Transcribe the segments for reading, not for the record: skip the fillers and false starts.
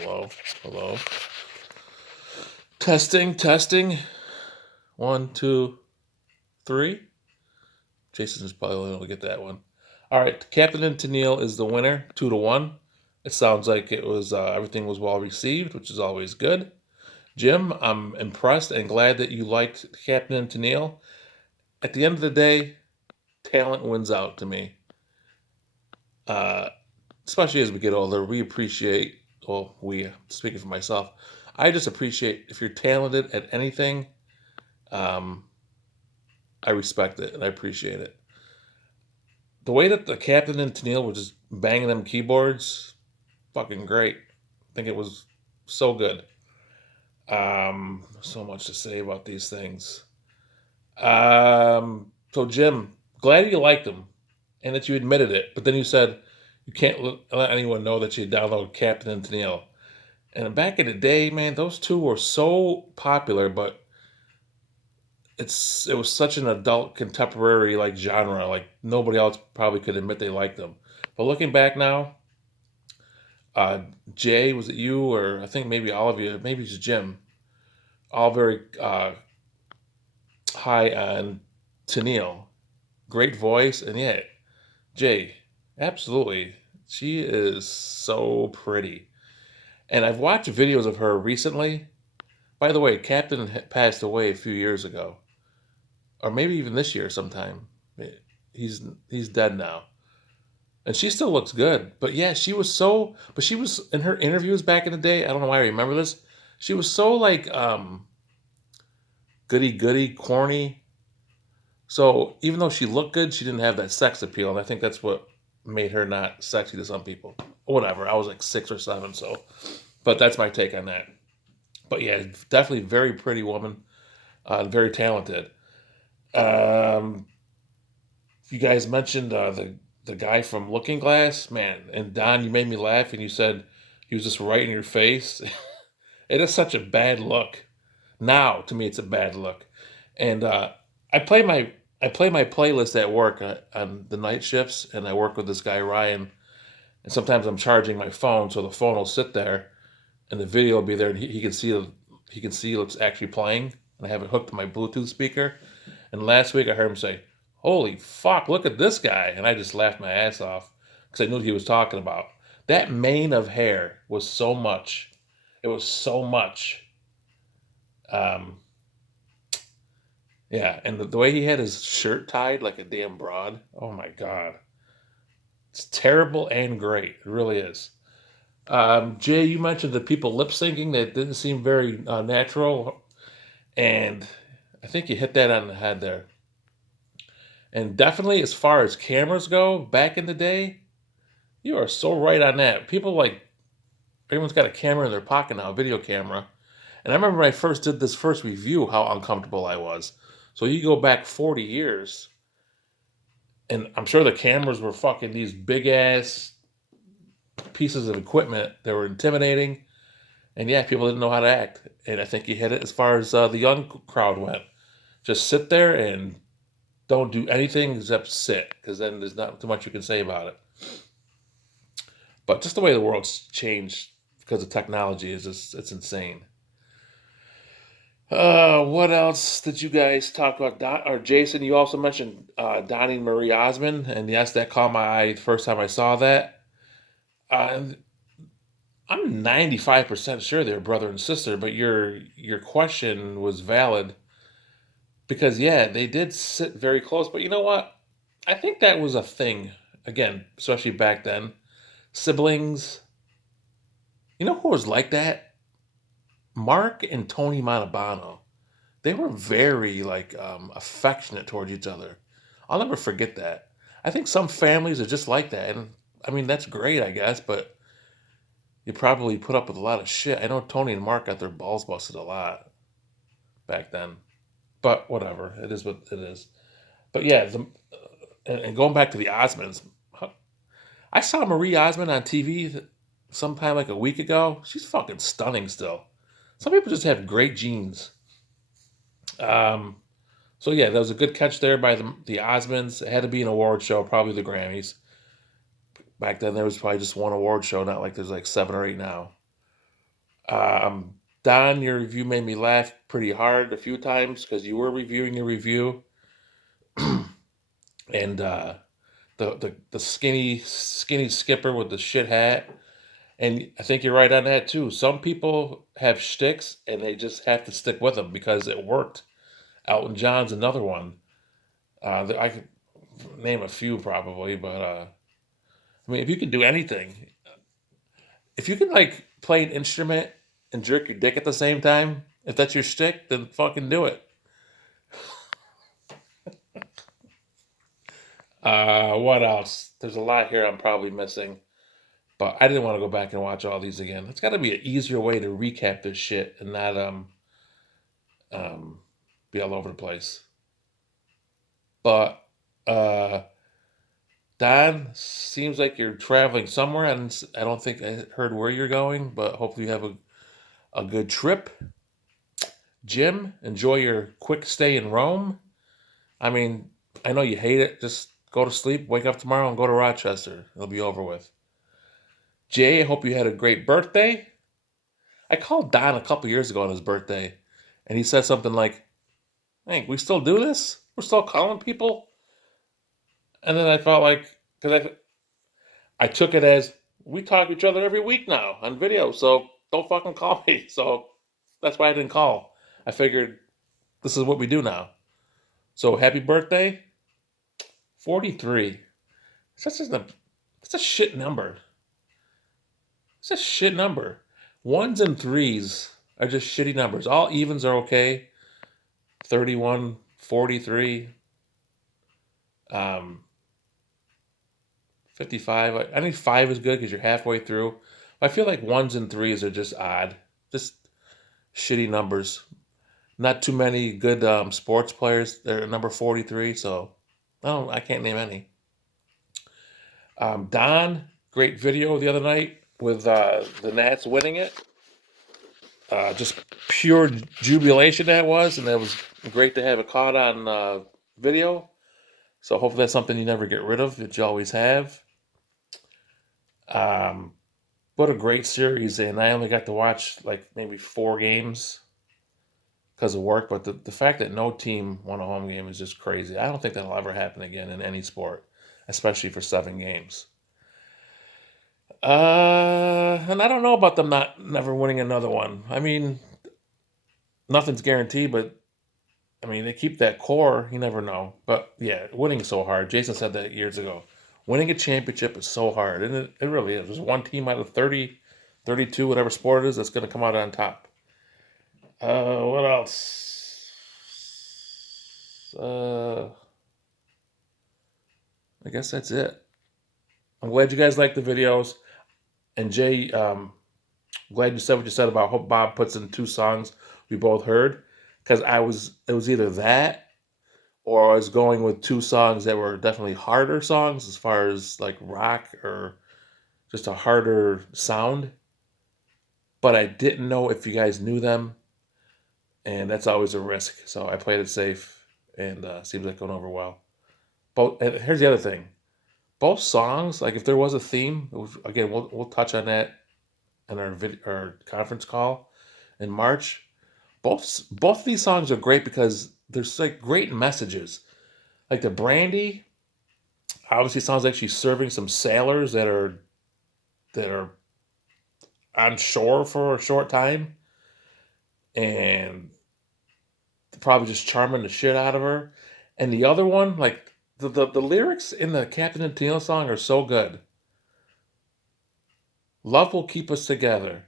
Hello, hello. Testing, testing. One, two, three. Jason's probably only going to get that one. All right, Captain and Tennille is the winner, 2-1. It sounds like it was everything was well received, which is always good. Jim, I'm impressed and glad that you liked Captain and Tennille. At the end of the day, talent wins out to me. Uh, Especially as we get older, we appreciate. Well, speaking for myself, I just appreciate if you're talented at anything. Um, I respect it and I appreciate it. The way that the captain and Tennille were just banging them keyboards, fucking great. I think it was so good. So much to say about these things. So Jim, glad you liked them and that you admitted it, but then you said you can't let anyone know that you downloaded Captain and Tennille. And back in the day, man, those two were so popular, but it was such an adult contemporary like genre. Like nobody else probably could admit they liked them. But looking back now, uh, Jay, was it you or I think maybe all of you, maybe it's Jim, all very high on Tennille. Great voice, and yet Jay, absolutely, she is so pretty. And I've watched videos of her recently. By the way, Captain passed away a few years ago, or maybe even this year sometime. He's he's dead now, and she still looks good. But yeah, she was so. But she was in her interviews back in the day. I don't know why I remember this. She was so like goody goody, corny. So even though she looked good, she didn't have that sex appeal, and I think that's what made her not sexy to some people. Whatever. I was like 6 or 7, so. But that's my take on that. But yeah, definitely very pretty woman, very talented. Um, you guys mentioned the guy from Looking Glass, man, and Don, you made me laugh, and you said he was just right in your face. It is such a bad look. Now, to me, it's a bad look. And I play my I play my playlist at work on the night shifts, and I work with this guy Ryan. And sometimes I'm charging my phone, so the phone will sit there, and the video will be there, and he can see what's actually playing. And I have it hooked to my Bluetooth speaker. And last week I heard him say, "Holy fuck, look at this guy!" And I just laughed my ass off because I knew what he was talking about. That mane of hair was so much. It was so much. Um, yeah, and the way he had his shirt tied like a damn broad. Oh my god, it's terrible and great. It really is. Jay, you mentioned the people lip syncing that didn't seem very natural, and I think you hit that on the head there. And definitely, as far as cameras go, back in the day, you are so right on that. People like everyone's got a camera in their pocket now, a video camera. And I remember when I first did this first review, how uncomfortable I was. So you go back 40 years, and I'm sure the cameras were fucking these big ass pieces of equipment that were intimidating. And yeah, people didn't know how to act. And I think you hit it as far as the young crowd went. Just sit there and don't do anything except sit, because then there's not too much you can say about it. But just the way the world's changed because of technology is just, it's insane. What else did you guys talk about? Or Jason, you also mentioned Donnie Marie Osmond, and yes, that caught my eye the first time I saw that. And I'm 95% sure they're brother and sister, but your question was valid because yeah, they did sit very close. But you know what? I think that was a thing again, especially back then. Siblings. You know who was like that? Mark and Tony Montalbano. They were very like affectionate towards each other. I'll never forget that. I think some families are just like that, and I mean that's great, I guess. But you probably put up with a lot of shit. I know Tony and Mark got their balls busted a lot back then, but whatever. It is what it is. But yeah, and going back to the Osmonds, I saw Marie Osmond on TV sometime like a week ago. She's fucking stunning still. Some people just have great genes. Um, So yeah, that was a good catch there by the Osmonds. It had to be an award show, probably the Grammys. Back then, there was probably just one award show, not like there's like 7 or 8 now. Um, Don, your review made me laugh pretty hard a few times because you were reviewing your review, and the skinny skipper with the shit hat. And I think you're right on that too. Some people have shticks and they just have to stick with them because it worked. Elton John's another one. I could name a few probably, but I mean, if you can do anything, if you can like play an instrument and jerk your dick at the same time, if that's your shtick, then fucking do it. What else? There's a lot here I'm probably missing, but I didn't want to go back and watch all these again. It's got to be an easier way to recap this shit and not um be all over the place. But uh Don, seems like you're traveling somewhere, and I don't think I heard where you're going, but hopefully you have a good trip. Jim, enjoy your quick stay in Rome. I mean, I know you hate it. Just go to sleep, wake up tomorrow, and go to Rochester. It'll be over with. Jay, I hope you had a great birthday. I called Don a couple years ago on his birthday, and he said something like, "Hey, we still do this? We're still calling people?" And then I felt like, because I took it as we talk to each other every week now on video, so don't fucking call me. So that's why I didn't call. I figured this is what we do now. So happy birthday, 43. It's a shit number. It's a shit number. Ones and threes are just shitty numbers. All evens are okay. 31, 43, um, 55. I think five is good because you're halfway through. I feel like ones and threes are just odd. Just shitty numbers. Not too many good sports players. They're number 43, so I can't name any. Don, great video the other night with the Nats winning it. Just pure jubilation that was, and that was great to have it caught on video. So hopefully that's something you never get rid of, that you always have. Um, what a great series, and I only got to watch like maybe 4 games because of work, but the fact that no team won a home game is just crazy. I don't think that'll ever happen again in any sport, especially for 7 games. And I don't know about them not never winning another one. I mean, nothing's guaranteed, but I mean they keep that core. You never know. But yeah, winning is so hard. Jason said that years ago. Winning a championship is so hard, and it really is. There's one team out of 30, 32, whatever sport it is, that's going to come out on top. What else? I guess that's it. I'm glad you guys like the videos. And Jay, glad you said what you said about hope Bob puts in 2 songs we both heard, because it was either that or I was going with 2 songs that were definitely harder songs as far as like rock or just a harder sound, but I didn't know if you guys knew them, and that's always a risk. So I played it safe, and seems like going over well. Both. And here's the other thing: both songs, like if there was a theme, again, we'll touch on that in our conference call in March. Both of these songs are great because there's like great messages. Like the Brandy, obviously sounds like she's serving some sailors that are on shore for a short time and probably just charming the shit out of her. And the other one, like the lyrics in the Captain and Tennille song are so good. Love will keep us together.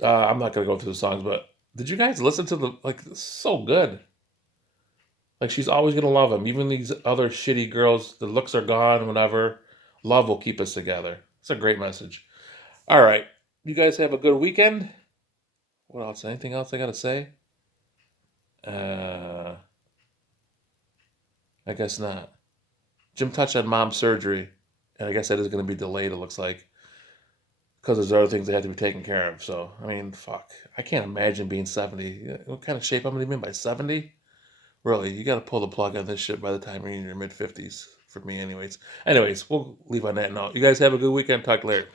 I'm not gonna go through the songs, but did you guys listen to the like? It's so good. Like she's always gonna love him, even these other shitty girls. The looks are gone. Whatever. Love will keep us together. It's a great message. All right, you guys have a good weekend. What else? Anything else I gotta say? Uh, I guess not. Jim touched on mom's surgery, and I guess that is gonna be delayed. It looks like because there's other things that have to be taken care of. So I mean, fuck. I can't imagine being 70. What kind of shape I'm gonna be in by 70? Really, you got to pull the plug on this shit by the time you're in your mid 50s for me, anyways. Anyways, we'll leave on that note. You guys have a good weekend. Talk later.